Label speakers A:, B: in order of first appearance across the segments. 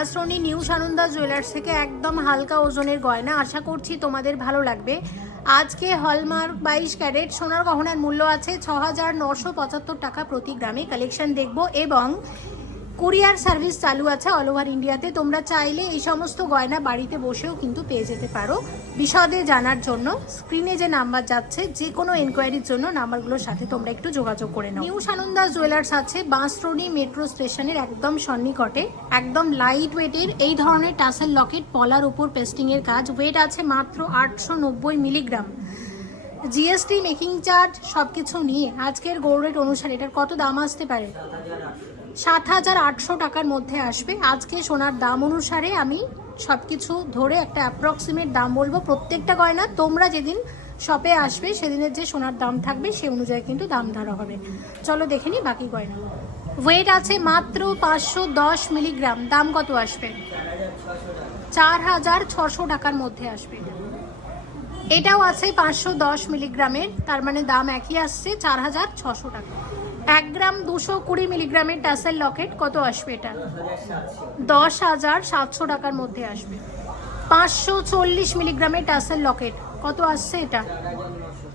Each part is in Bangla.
A: করব নিউ সানন্দা জুয়েলার্স থেকে একদম হালকা ওজনের গয়না। আশা করছি তোমাদের ভালো লাগবে। আজকে হলমার্ক বাইশ ক্যারেট, সোনার গহনার মূল্য আছে ছ হাজার নশো পঁচাত্তর টাকা প্রতি গ্রামে। কালেকশন দেখব এবং কুরিয়ার সার্ভিস চালু আছে অল ওভার ইন্ডিয়াতে। তোমরা চাইলে এই সমস্ত গয়না বাড়িতে বসেও কিন্তু পেয়ে যেতে পারো। বিশদে জানার জন্য স্ক্রিনে যে নাম্বার যাচ্ছে যে কোনো এনকোয়ারির জন্য নাম্বারগুলোর সাথে তোমরা একটু যোগাযোগ করে নাও। নিউ সানন্দা জুয়েলার্স আছে, বাঁশরণী মেট্রো স্টেশনের একদম সন্নিকটে। একদম লাইট ওয়েটের এই ধরনের টাসেল লকেট, পলার উপর পেস্টিংয়ের কাজ। ওয়েট আছে মাত্র আটশো নব্বই মিলিগ্রাম। জিএসটি মেকিং চার্জ সব কিছু নিয়ে। আজকের গোল্ড অনুসারে এটার কত দাম আসতে পারে? সাত হাজার আটশো টাকার মধ্যে আসবে। আজকে সোনার দাম অনুসারে আমি সব কিছু ধরে একটা অ্যাপ্রক্সিমেট দাম বলব। প্রত্যেকটা গয়না তোমরা যেদিন শপে আসবে, সেদিনের যে সোনার দাম থাকবে, সে অনুযায়ী কিন্তু দাম ধরা হবে। চলো দেখে নিই বাকি গয়না ওয়েট আছে মাত্র পাঁচশো দশ মিলিগ্রাম। দাম কত আসবে? চার হাজার ছশো টাকার মধ্যে আসবে। এটাও আছে পাঁচশো দশ মিলিগ্রামের। তার মানে দাম একই আসছে, চার হাজার ছশো টাকা। এক গ্রাম দুশো কুড়ি মিলিগ্রামের টাসেল লকেট কত আসবে এটা? দশ হাজার সাতশো টাকার মধ্যে আসবে। পাঁচশো চল্লিশ মিলিগ্রামের টাসেল লকেট কত আসছে এটা?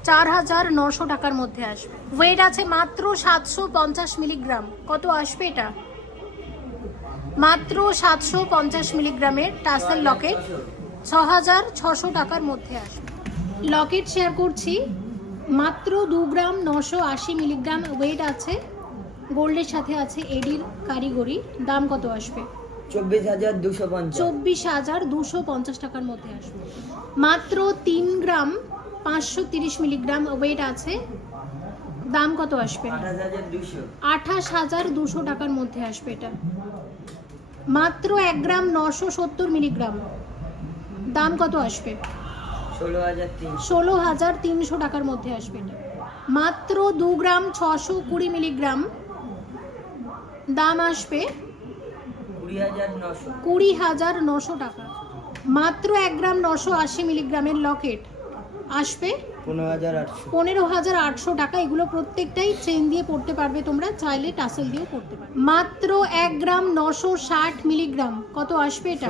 A: চার হাজার নশো টাকার মধ্যে আসবে। ওয়েট আছে মাত্র সাতশো পঞ্চাশ মিলিগ্রাম। কত আসবে এটা? মাত্র সাতশো পঞ্চাশ মিলিগ্রামের টাসেল লকেট ছ হাজার ছশো টাকার মধ্যে আসবে। লকেট শেয়ার করছি। মাত্র দু গ্রাম নশো আশি মিলিগ্রাম ওয়েট আছে। গোল্ডের সাথে আছে এডির কারিগরি। দাম কত আসবে?
B: চব্বিশ হাজার দুশো পঞ্চাশ।
A: চব্বিশ হাজার দুশো পঞ্চাশ টাকার মধ্যে আসবে। মাত্র তিন গ্রাম পাঁচশো তিরিশ মিলিগ্রাম ওয়েট আছে। দাম কত আসবে?
B: আঠাশ হাজার দুশো।
A: আঠাশ হাজার দুশো টাকার মধ্যে আসবে এটা। মাত্র এক গ্রাম নশো সত্তর মিলিগ্রাম। দাম কত আসবে?
B: ষোলো হাজার তিনশো।
A: টাকার মধ্যে আসবে এটা। মাত্র দু গ্রাম ছশো কুড়ি মিলিগ্রাম দাম আসবে
B: কুড়ি হাজার নশো।
A: টাকা। মাত্র এক গ্রাম নশো আশি মিলিগ্রামের লকেট আসবে
B: পনেরো হাজার আটশো।
A: পনেরো হাজার আটশো টাকা। এগুলো প্রত্যেকটাই চেন দিয়ে পড়তে পারবে তোমরা চাইলে টাসেল দিয়েও পড়তে পারবে। মাত্র এক গ্রাম নশো ষাট মিলিগ্রাম কত আসবে এটা?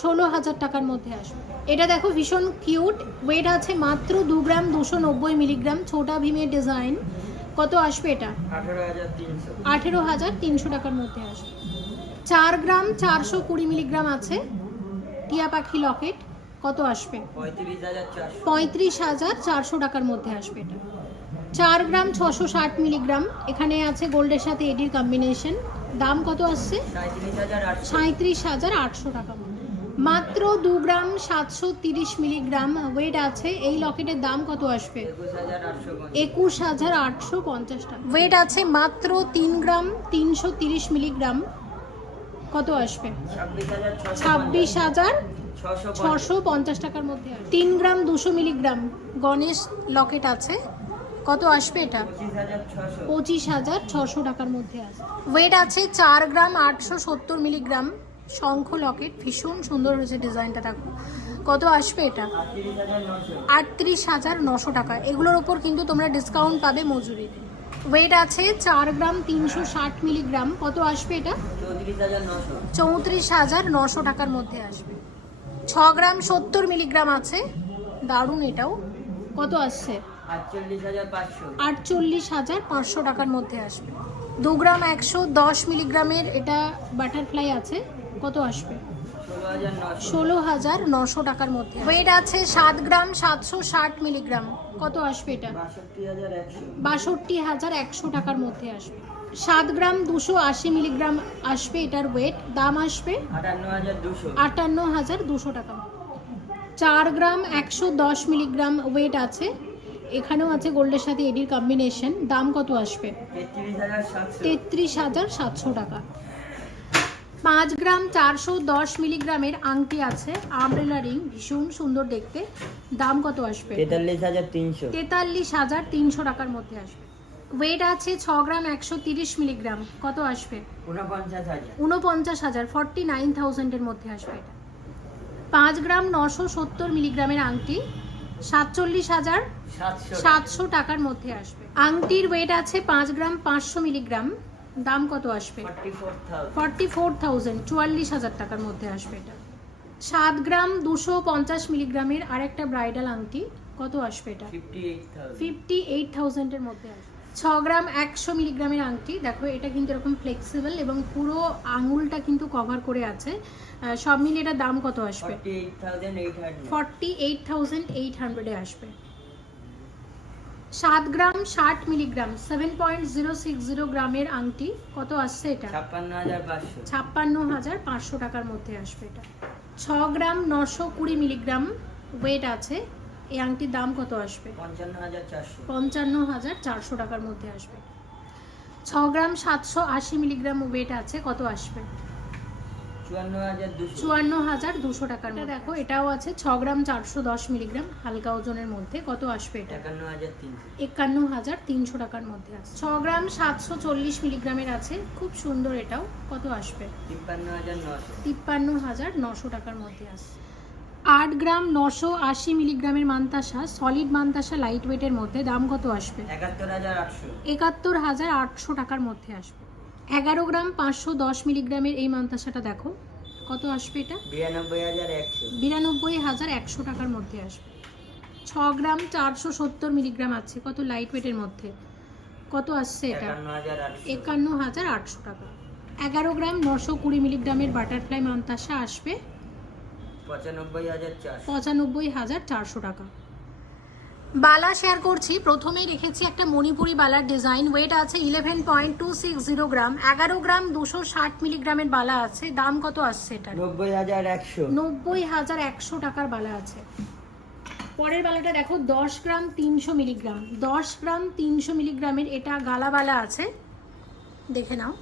B: ষোলো হাজার
A: টাকার মধ্যে আসবে। এটা দেখো ভীষণ কিউট। ওয়েট আছে মাত্র দু গ্রাম দুশো নব্বই মিলিগ্রাম। ছোটা ভীমের ডিজাইন কত আসবে এটা?
B: আঠারো হাজার তিনশো।
A: টাকার মধ্যে আসবে। চার গ্রাম চারশো কুড়ি মিলিগ্রাম আছে। টিয়া পাখি লকেট। কত আসবে?
B: পঁয়ত্রিশ হাজার চারশো।
A: টাকার মধ্যে আসবে এটা। চার গ্রাম ছশো ষাট মিলিগ্রাম। এখানে আছে গোল্ডের সাথে এডির কম্বিনেশন দাম কত আসছে?
B: সাঁত্রিশ হাজার আটশো।
A: সাঁত্রিশ হাজার আটশো টাকা মাত্র দু গ্রাম সাতশো তিরিশ মিলিগ্রাম ওয়েট আছে। এই লকেটের দাম কত আসবে?
B: একুশ হাজার আটশো
A: পঞ্চাশ টাকা। ওয়েট আছে মাত্র তিন গ্রাম তিনশো তিরিশ মিলিগ্রাম। কত আসবে?
B: ছাব্বিশ হাজার ছশো
A: পঞ্চাশ টাকার মধ্যে তিন গ্রাম দুশো মিলিগ্রাম গণেশ লকেট আছে। কত আসবে এটা?
B: পঁচিশ হাজার ছশো
A: টাকার মধ্যে আছে ওয়েট আছে চার গ্রাম আটশো সত্তর মিলিগ্রাম। শঙ্খ লকেট, ভীষণ সুন্দর হয়েছে ডিজাইনটা, দেখো। কত আসবে এটা?
B: আটত্রিশ হাজার নশো
A: টাকা। এগুলোর ওপর কিন্তু তোমরা ডিসকাউন্ট পাবে মজুরিতে ওয়েট আছে চার গ্রাম তিনশো ষাট মিলিগ্রাম। কত আসবে এটা?
B: চৌত্রিশ হাজার নশো
A: টাকার মধ্যে আসবে। ছ গ্রাম সত্তর মিলিগ্রাম আছে। দারুণ এটাও। কত আসছে?
B: আটচল্লিশ হাজার পাঁচশো।
A: টাকার মধ্যে আসবে। দু গ্রাম একশো দশ মিলিগ্রামের এটা বাটারফ্লাই আছে। কত আসবে?
B: ষোলো হাজার নশো
A: টাকার মধ্যে ওয়েট আছে সাত গ্রাম সাতশো ষাট মিলিগ্রাম। কত আসবে এটা?
B: বাষট্টি হাজার একশো
A: টাকার মধ্যে আসবে। সাত গ্রাম দুশো আশি মিলিগ্রাম আসবে এটার ওয়েট দাম আসবে
B: আটান্ন হাজার দুশো
A: টাকা। চার গ্রাম একশো দশ মিলিগ্রাম ওয়েট আছে। এখানেও আছে গোল্ডের সাথে এডির কম্বিনেশন দাম কত আসবে?
B: তেত্রিশ হাজার সাতশো
A: টাকা। পাঁচ গ্রাম চারশো দশ মিলিগ্রামের আংটি আছে। আমব্রেলা রিং ভীষণ সুন্দর দেখতে। দাম কত আসবে?
B: তেতাল্লিশ হাজার তিনশো।
A: তেতাল্লিশ হাজার তিনশো টাকার মধ্যে আসবে। ওয়েট আছে ছ গ্রাম একশো তিরিশ মিলিগ্রাম। কত আসবে? উনপঞ্চাশ হাজার। ফর্টি নাইন থাউজেন্ডের মধ্যে আসবে এটা। পাঁচ গ্রাম নশো সত্তর মিলিগ্রামের আংটি। সাতচল্লিশ হাজার
B: সাতশো
A: টাকার মধ্যে আসবে। আংটির ওয়েট আছে পাঁচ গ্রাম পাঁচশো মিলিগ্রাম। দাম কত আসবে?
B: Forty four thousand.
A: চুয়াল্লিশ হাজার টাকার মধ্যে আসবে এটা। সাত গ্রাম দুশো পঞ্চাশ মিলিগ্রামের আরেকটা ব্রাইডাল আংটি কত আসবে এটা?
B: ফিফটি এইট
A: থাউজেন্ডের মধ্যে আসবে। ছ গ্রাম একশো মিলিগ্রামের আংটি দেখো এটা কিন্তু এরকম ফ্লেক্সিবল এবং পুরো আঙুলটা কিন্তু কভার করে আছে। সব মিলিয়ে এটার দাম কত আসবে?
B: ফর্টি এইট থাউজেন্ড এইট হান্ড্রেডে
A: আসবে। সাত গ্রাম ষাট milligram seven point zero six zero গ্রামের আংটি কত আসছে এটা?
B: ছাপ্পান্ন হাজার পাঁচশো।
A: ছাপ্পান্ন হাজার পাঁচশো টাকার মধ্যে আসবে এটা। ছ গ্রাম নশো কুড়ি মিলিগ্রাম ওয়েট আছে এই আংটির দাম কত আসবে?
B: পঞ্চান্ন হাজার চারশো।
A: পঞ্চান্ন হাজার চারশো টাকার মধ্যে আসবে। ছ গ্রাম সাতশো আশি মিলিগ্রাম ওয়েট আছে কত আসবে?
B: চুয়ান্ন হাজার দুশো
A: টাকার মধ্যে। দেখো এটাও আছে ছ গ্রাম চারশো দশ মিলিগ্রাম হালকা ওজনের মধ্যে। কত আসবে এটা?
B: একান্ন হাজার তিনশো।
A: টাকার মধ্যে আছে। ছ গ্রাম সাতশো চল্লিশ মিলিগ্রামের আছে খুব সুন্দর এটাও। কত আসবে?
B: তিপ্পান্ন হাজার নশো।
A: টাকার মধ্যে আছে। আট গ্রাম নশো আশি মিলিগ্রামের মান্তাসা সলিড মান্তাসা লাইট ওয়েটের মধ্যে দাম কত আসবে?
B: একাত্তর হাজার আটশো
A: টাকার মধ্যে আসবে। এগারো গ্রাম পাঁচশো দশ মিলিগ্রামের এই মান্তাসাটা দেখো। কত আসবে এটা?
B: বিরানব্বই হাজার একশো।
A: বিরানব্বই হাজার একশো টাকার মধ্যে আসবে। ছ গ্রাম চারশো সত্তর মিলিগ্রাম আছে কত লাইট ওয়েটের মধ্যে? কত আসছে এটা?
B: একান্ন হাজার আটশো।
A: টাকা। এগারো গ্রাম নশো কুড়ি মিলিগ্রামের বাটারফ্লাই মান্তাসা আসবে।
B: পঁচানব্বই হাজার চারশো
A: টাকা। বালা শেয়ার করছি। প্রথমেই রেখেছি একটা মণিপুরি বালার ডিজাইন ওয়েট আছে eleven point two six zero gram এগারো গ্রাম দুশো ষাট মিলিগ্রামের বালা আছে। দাম কত আসছে এটা
B: নব্বই হাজার একশো।
A: নব্বই হাজার একশো টাকার বালা আছে। পরের বালাটা দেখো দশ গ্রাম তিনশো মিলিগ্রাম দশ গ্রাম তিনশো মিলিগ্রামের এটা গালাবালা আছে। দেখে নাও।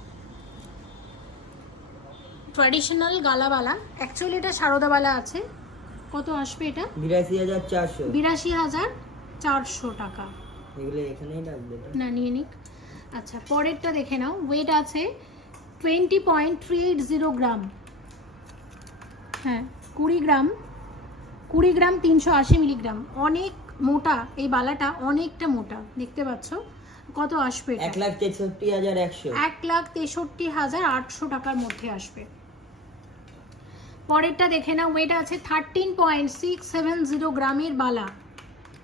A: ট্র্যাডিশনাল গালাবালা অ্যাকচুয়ালি এটা সারদাবালা আছে। কত আসবে এটা?
B: বিরাশি হাজার চারশো।
A: বিরাশি হাজার চারশো টাকা।
B: এগুলো এখানেই রাখবে
A: না নিয়ে নিক। আচ্ছা পরেরটা দেখে নাও। ওয়েট আছে twenty point three eight zero gram. হ্যাঁ কুড়ি গ্রাম। কুড়ি গ্রাম তিনশো আশি মিলিগ্রাম। অনেক মোটা এই বালাটা অনেকটা মোটা। দেখতে পাচ্ছ? কত আসবে
B: এক লাখ তেষট্টি হাজার একশো।
A: এক লাখ তেষট্টি হাজার আটশো টাকার মধ্যে আসবে। পরেরটা দেখে না ওয়েট আছে thirteen point six seven zero গ্রামের বালা।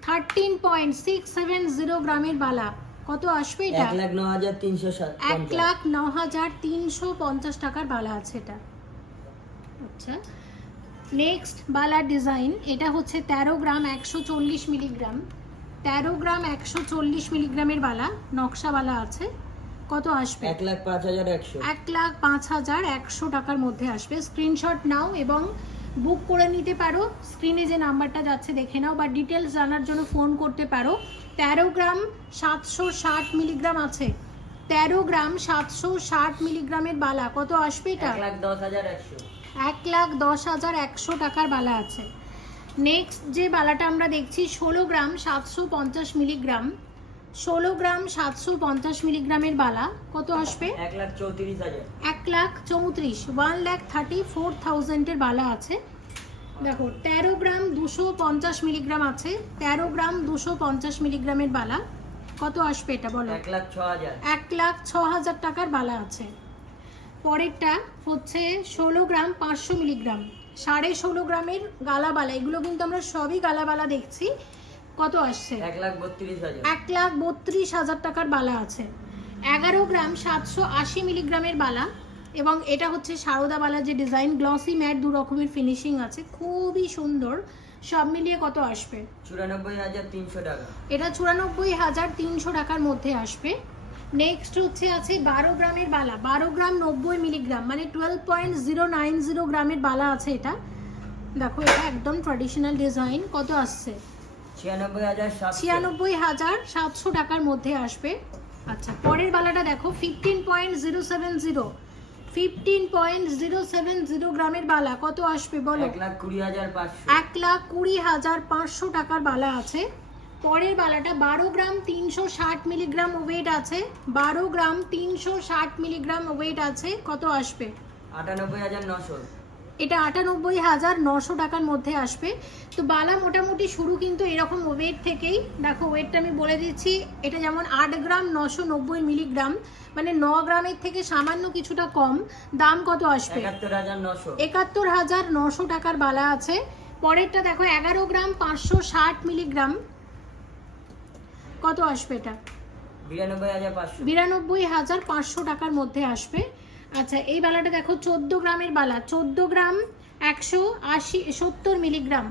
A: Thirteen point six seven zero গ্রামের বালা। কত আসবে এটা?
B: এক লাখ ন হাজার তিনশো
A: এক। লাখ ন হাজার তিনশো পঞ্চাশ টাকার বালা আছে এটা। আচ্ছা। নেক্সট বালার ডিজাইন এটা হচ্ছে তেরো গ্রাম একশো চল্লিশ মিলিগ্রাম তেরো গ্রাম একশো চল্লিশ মিলিগ্রামের বালা নকশা বালা আছে। কত আসবে?
B: এক লাখ পাঁচ হাজার একশো।
A: এক লাখ পাঁচ হাজার একশো টাকার মধ্যে আসবে। স্ক্রিনশট নাও এবং বুক করে নিতে পারো। স্ক্রিনে যে নাম্বারটা যাচ্ছে দেখে নাও বা ডিটেলস জানার জন্য ফোন করতে পারো। তেরো গ্রাম সাতশো ষাট মিলিগ্রাম আছে। তেরো গ্রাম সাতশো ষাট মিলিগ্রামের বালা। কত আসবে এটা? এক লাখ দশ হাজার একশো। টাকার বালা আছে। নেক্সট যে বালাটা আমরা দেখছি ষোলো গ্রাম সাতশো পঞ্চাশ মিলিগ্রাম ষোলো গ্রাম সাতশো পঞ্চাশ মিলিগ্রামের বালা কত আসবে?
B: এক লাখ চৌত্রিশ হাজার।
A: এক লাখ চৌত্রিশ ওয়ান লাখ থার্টি ফোর থাউজেন্ডের বালা আছে। দেখো তেরো গ্রাম দুশো পঞ্চাশ মিলিগ্রাম আছে তেরো গ্রাম দুশো পঞ্চাশ মিলিগ্রামের বালা কত আসবে এটা বলো?
B: এক লাখ ছ হাজার।
A: এক লাখ ছ হাজার টাকার বালা আছে। পরেরটা হচ্ছে ষোলো গ্রাম পাঁচশো মিলিগ্রাম সাড়ে ষোলো গ্রামের গালাবালা এগুলো কিন্তু আমরা সবই গালাবালা দেখছি। কত আসছে?
B: এক লাখ বত্রিশ হাজার।
A: টাকার বালা আছে। এগারো গ্রাম সাতশো আশি মিলিগ্রামের বালা এবং এটা হচ্ছে সারদা বালা যে ডিজাইন গ্লসি ম্যাট দু রকমের ফিনিশিং আছে। খুবই সুন্দর। সব মিলিয়ে কত আসবে?
B: চুরানব্বই হাজার তিনশো টাকা।
A: এটা চুরানব্বই হাজার তিনশো টাকার মধ্যে আসবে। নেক্সট হচ্ছে আছে বারো গ্রামের বালা। বারো গ্রাম নব্বই মিলিগ্রাম মানে twelve point zero nine zero গ্রামের বালা আছে এটা। দেখো এটা একদম ট্র্যাডিশনাল ডিজাইন কত আসছে?
B: ছিয়ানব্বই হাজার সাতশো।
A: টাকার মধ্যে আসবে। আচ্ছা পরের বালাটা দেখো fifteen point zero seven zero fifteen point zero seven zero গ্রামের বালা কত আসবে বলো?
B: এক লাখ কুড়ি হাজার পাঁচশো।
A: এক লাখ কুড়ি হাজার পাঁচশো টাকার বালা আছে। পরের বালাটা বারো গ্রাম তিনশো ষাট মিলিগ্রাম ওয়েট আছে। বারো গ্রাম তিনশো ষাট মিলিগ্রাম ওয়েট আছে। কত আসবে?
B: আটানব্বই হাজার নশো।
A: এটা আটানব্বই হাজার নশো টাকার মধ্যে আসবে। তো বালা মোটামুটি শুরু কিন্তু এরকম ওয়েট থেকেই। দেখো ওয়েটটা আমি বলে দিচ্ছি এটা যেমন আট গ্রাম নশো নব্বই মিলিগ্রাম মানে ন গ্রামের থেকে সামান্য কিছুটা কম। দাম কত আসবে?
B: একাত্তর হাজার নশো।
A: টাকার বালা আছে। পরেরটা দেখো এগারো গ্রাম পাঁচশো ষাট মিলিগ্রাম। কত আসবে এটা?
B: বিরানব্বই হাজার পাঁচশো
A: টাকার মধ্যে আসবে। আচ্ছা এই বালাটা দেখো চোদ্দ গ্রামের বালা। চোদ্দ গ্রাম একশো আশি সত্তর মিলিগ্রাম।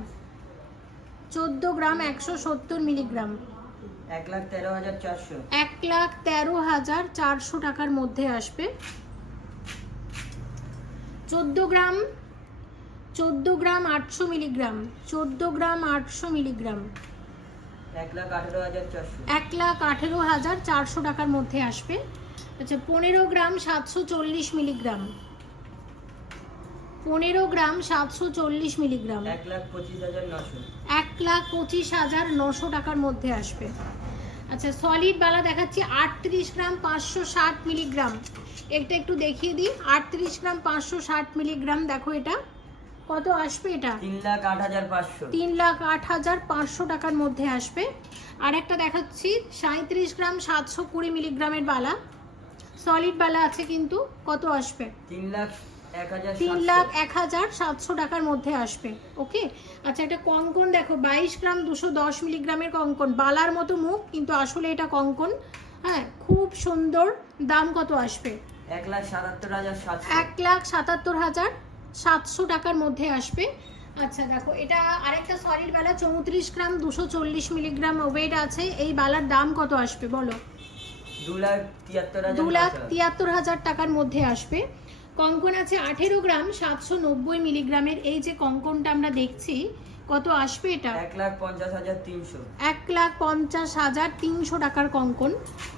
A: চোদ্দ গ্রাম একশো সত্তর মিলিগ্রাম।
B: এক লাখ তেরো হাজার চারশো।
A: এক লাখ তেরো হাজার চারশো টাকার মধ্যে আসবে। চোদ্দ গ্রাম চোদ্দ গ্রাম আটশো মিলিগ্রাম। চোদ্দ গ্রাম আটশো মিলিগ্রাম।
B: এক লাখ আঠেরো হাজার চারশো।
A: এক লাখ আঠেরো হাজার চারশো টাকার মধ্যে আসবে। আচ্ছা পনেরো গ্রাম সাতশো চল্লিশ মিলিগ্রাম। পনেরো গ্রাম সাতশো চল্লিশ মিলিগ্রাম।
B: এক লাখ পঁচিশ হাজার নশো।
A: এক লাখ পঁচিশ হাজার নশো টাকার মধ্যে আসবে। আচ্ছা সলিড বালা দেখাচ্ছি আটত্রিশ গ্রাম পাঁচশো ষাট মিলিগ্রাম। একটা একটু দেখিয়ে দিই আটত্রিশ গ্রাম পাঁচশো ষাট মিলিগ্রাম দেখো এটা। কত আসবে এটা?
B: তিন লাখ আট হাজার পাঁচশো।
A: তিন লাখ আট হাজার পাঁচশো টাকার মধ্যে আসবে। আর একটা দেখাচ্ছি সাঁত্রিশ গ্রাম সাতশো কুড়ি মিলিগ্রামের বালা। সলিড বালা আছে কিন্তু কত আসবে?
B: তিন লাখ এক হাজার
A: তিন
B: সাতশো।
A: লাখ এক হাজার সাতশো টাকার মধ্যে আসবে ওকে? আচ্ছা একটা কঙ্কন দেখো বাইশ গ্রাম দুশো দশ মিলিগ্রামের কঙ্কন। বালার মতো মুখ কিন্তু আসলে এটা কঙ্কন। হ্যাঁ খুব সুন্দর। দাম কত আসবে?
B: এক লাখ সাতাত্তর হাজার
A: এক লাখ সাতাত্তর হাজার সাতশো টাকার মধ্যে আসবে। আচ্ছা দেখো এটা আরেকটা সলিড বালা চৌত্রিশ গ্রাম দুশো চল্লিশ মিলিগ্রাম ওয়েট আছে। এই বালার দাম কত আসবে বলো?
B: দু লাখ তিয়াত্তর হাজার
A: টাকার মধ্যে আসবে। কঙ্কন আছে আঠেরো গ্রাম সাতশো নব্বই মিলিগ্রামের। এই যে কঙ্কনটা আমরা দেখছি কত আসবে এটা?
B: এক লাখ পঞ্চাশ হাজার তিনশো।
A: এক লাখ পঞ্চাশ হাজার তিনশো টাকার কঙ্কন।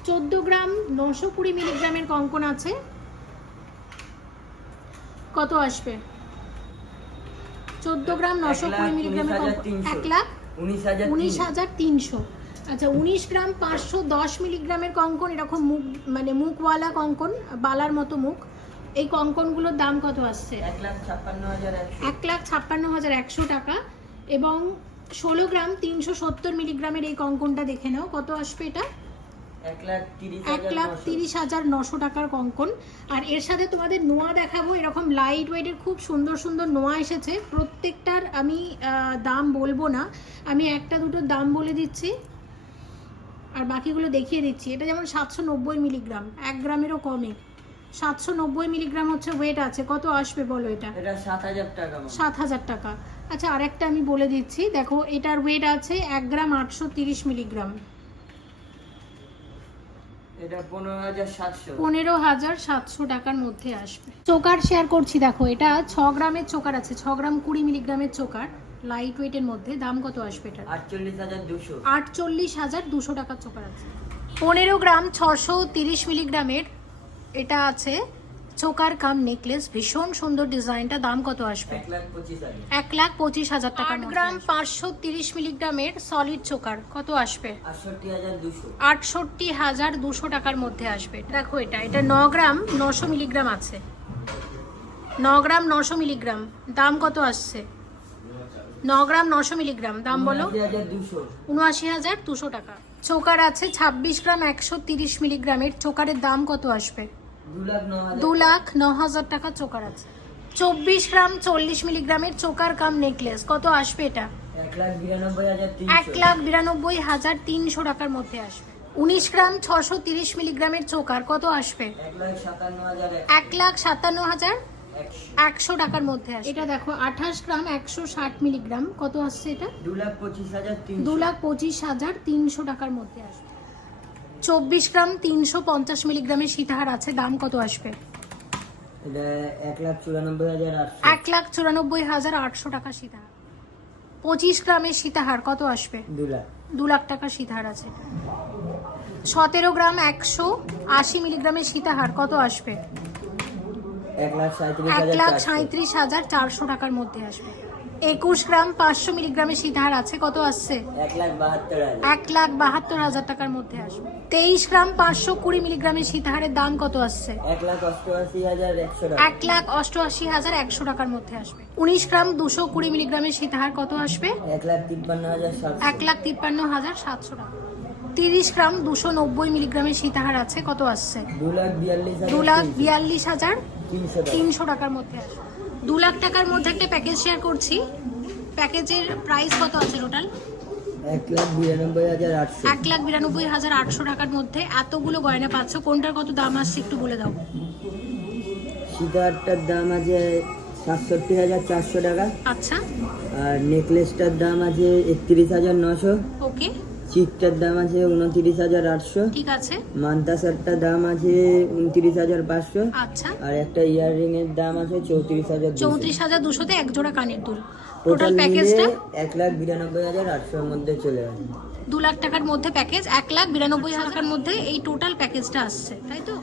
A: চোদ্দ গ্রাম নশো কুড়ি মিলিগ্রামের কঙ্কন আছে। কত আসবে? চোদ্দ গ্রাম নশো কুড়ি মিলিগ্রামের কঙ্কন। এক লাখ
B: উনিশ। হাজার
A: তিনশো। আচ্ছা উনিশ গ্রাম পাঁচশো দশ মিলিগ্রামের কঙ্কন এরকম মুখ মানে মুখওয়ালা কঙ্কন বালার মতো মুখ এই কঙ্কনগুলোর দাম কত আসছে?
B: এক লাখ ছাপ্পান্ন হাজার একশো।
A: টাকা এবং ষোলো গ্রাম তিনশো সত্তর মিলিগ্রামের এই কঙ্কনটা দেখে নাও কত আসবে এটা?
B: এক লাখ তিরিশ হাজার নশো।
A: টাকার কঙ্কন। আর এর সাথে তোমাদের নোয়া দেখাবো এরকম লাইট ওয়েটের খুব সুন্দর সুন্দর নোয়া এসেছে। প্রত্যেকটার আমি দাম বলব না আমি একটা দুটোর দাম বলে দিচ্ছি। আর বাকিগুলো দেখিয়ে দিচ্ছি। এটা যেমন সাতশো নব্বই মিলিগ্রাম এক গ্রামেরও কমে। সাতশো নব্বই মিলিগ্রাম হচ্ছে ওয়েট আছে। কত আসবে বলো এটা?
B: সাত হাজার টাকা
A: আচ্ছা আরেকটা আমি বলে দিচ্ছি। দেখো এটার ওয়েট আছে এক গ্রাম আটশো তিরিশ মিলিগ্রাম।
B: পনেরো হাজার সাতশো।
A: টাকার মধ্যে আসবে। চোকার শেয়ার করছি দেখো। এটা ছ গ্রামের চোকার আছে। ছ গ্রাম কুড়ি মিলিগ্রামের চোকার। লাইট ওয়েটের মধ্যে দাম কত আসবে এটা
B: আটচল্লিশ হাজার দুশো।
A: আটচল্লিশ হাজার দুশো টাকার চোকার আছে। পনেরো গ্রাম ছশো তিরিশ মিলিগ্রামের এটা আছে চোকার কাম নেকলেস ভীষণ সুন্দর ডিজাইনটা। দাম কত আসবে?
B: এক লাখ পঁচিশ হাজার।
A: টাকা গ্রাম পাঁচশো তিরিশ মিলিগ্রামের সলিড চোকার কত আসবে?
B: আটষট্টি হাজার দুশো।
A: আটষট্টি হাজার দুশো টাকার মধ্যে আসবে। দেখো এটা এটা ন গ্রাম নশো মিলিগ্রাম আছে। ন গ্রাম নশো মিলিগ্রাম। দাম কত আসছে? ন গ্রাম নশো মিলিগ্রাম দাম বলো?
B: উনআশি হাজার দুশো।
A: টাকা। চোকার আছে ছাব্বিশ গ্রাম একশো তিরিশ মিলিগ্রামের চোকারের দাম কত আসবে?
B: দু লাখ ন হাজার।
A: টাকা চোকার আছে। চব্বিশ গ্রাম চল্লিশ মিলিগ্রামের চোকার কাম নেকলেস কত আসবে এটা?
B: এক লাখ বিরানব্বই হাজার তিনশো।
A: টাকার মধ্যে আসবে। উনিশ গ্রাম ছশো তিরিশ মিলিগ্রামের চোকার কত আসবে?
B: এক লাখ সাতান্ন হাজার
A: এক লাখ সাতান্ন
B: একশো
A: টাকার মধ্যে এটা দেখো আঠাশ গ্রাম একশো ষাট মিলিগ্রাম। কত আসছে এটা?
B: দু লাখ পঁচিশ হাজার
A: দু লাখ পঁচিশ হাজার তিনশো টাকার মধ্যে আসবে। চব্বিশ গ্রাম তিনশো পঞ্চাশ মিলিগ্রামের সীতাহার আছে দাম কত আসবে?
B: এক লাখ চুরানব্বই হাজার আটশো।
A: টাকা সীতাহার। পঁচিশ গ্রামের সীতাহার কত আসবে?
B: দু লাখ
A: টাকার সীতাহার আছে। সতেরো গ্রাম একশো আশি মিলিগ্রামের সীতাহার কত আসবে?
B: এক লাখ সাঁত্রিশ হাজার চারশো।
A: টাকার মধ্যে আসবে। একুশ গ্রাম পাঁচশো মিলিগ্রামের সীতাহার আছে? কত আসছে?
B: এক লাখ বাহাত্তর হাজার।
A: টাকার মধ্যে আসবে। তেইশ গ্রাম পাঁচশো কুড়ি মিলিগ্রামের সীতাহারের দাম কত আসছে?
B: এক লাখ অষ্টআশি হাজার একশো
A: টাকার মধ্যে আসবে। উনিশ গ্রাম দুশো কুড়ি মিলিগ্রামের সীতাহার কত আসবে?
B: এক লাখ তিপ্পান্ন
A: এক লাখ তিপ্পান্ন হাজার সাতশো টাকা। তিরিশ গ্রাম দুশো নব্বই মিলিগ্রামের সীতাহার আছে। কত আসছে?
B: দু লাখ বিয়াল্লিশ
A: দু
B: হাজার
A: লাখ
B: তিনশো।
A: বিয়াল্লিশ হাজার
B: তিনশো
A: তিনশো টাকার মধ্যে আসবে দু লাখ টাকার মধ্যে একটা প্যাকেজ শেয়ার করছি। প্যাকেজের প্রাইস কত আছে টোটাল
B: এক লাখ বিরানব্বই হাজার আটশো।
A: এক লাখ বিরানব্বই হাজার আটশো টাকার মধ্যে এতগুলো গয়না পাচ্ছ। কোনটার কত দাম আসছে একটু বলে দাও।
B: সীতাহারটার দাম আছে সাতষট্টি হাজার চারশো টাকা।
A: আচ্ছা।
B: আর নেকলেসটার দাম আছে একত্রিশ হাজার নশো
A: ওকে
B: চিকটার দাম আছে উনত্রিশ হাজার আটশো।
A: ঠিক আছে।
B: মান্তাসারটার দাম আছে উনত্রিশ হাজার পাঁচশো।
A: আচ্ছা।
B: আর একটা ইয়াররিং এর দাম আছে চৌত্রিশ হাজার
A: চৌত্রিশ হাজার দুশোতে এক জোড়া কানের দুল।
B: টোটাল
A: প্যাকেজটা
B: এক লাখ বিরানব্বই হাজার আটশোর মধ্যে চলে আসবে।
A: দু লাখ টাকার মধ্যে প্যাকেজ এক লাখ বিরানব্বই হাজার টাকার মধ্যে এই টোটাল প্যাকেজটা আসছে তাই তো?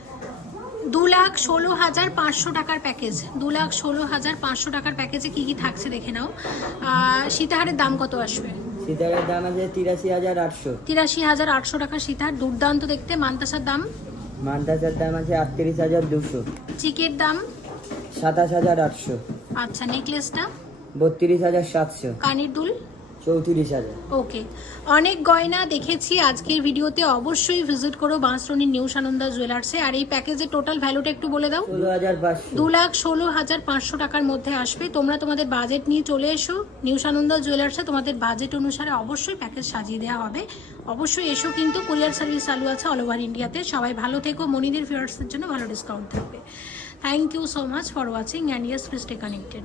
A: দু লাখ ষোলো হাজার পাঁচশো টাকার প্যাকেজ দু লাখ ষোলো হাজার পাঁচশো টাকার প্যাকেজে কি কি থাকছে দেখে নাও। সীতাহারের দাম কত আসবে?
B: সীতাহারের দাম আছে তিরাশি হাজার আটশো।
A: তিরাশি হাজার আটশো টাকা সীতার দুর্দান্ত দেখতে মান্তাসার দাম?
B: মান্তাসার দাম আছে আটত্রিশ হাজার দুশো।
A: চিকের দাম?
B: সাতাশ হাজার আটশো।
A: আচ্ছা নেকলেসটা?
B: বত্রিশ হাজার সাতশো।
A: কানের দুল?
B: চৌত্রিশ হাজার।
A: ওকে। অনেক গয়না দেখেছি আজকের ভিডিওতে অবশ্যই ভিজিট করো বাঁশরণীর নিউ সানন্দা জুয়েলার্সে আর এই প্যাকেজের টোটাল ভ্যালুটা একটু বলে দাও। দু লাখ ষোলো হাজার পাঁচশো টাকার মধ্যে আসবে। তোমরা তোমাদের বাজেট নিয়ে চলে এসো। নিউ সানন্দা জুয়েলার্সে তোমাদের বাজেট অনুসারে অবশ্যই প্যাকেজ সাজিয়ে দেওয়া হবে। অবশ্যই এসো কিন্তু কুরিয়ার সার্ভিস চালু আছে অল ওভার ইন্ডিয়াতে সবাই ভালো থেকো মনিদের ফিয়ার্সের জন্য ভালো ডিসকাউন্ট থাকবে। Thank you so much for watching and yes please stay connected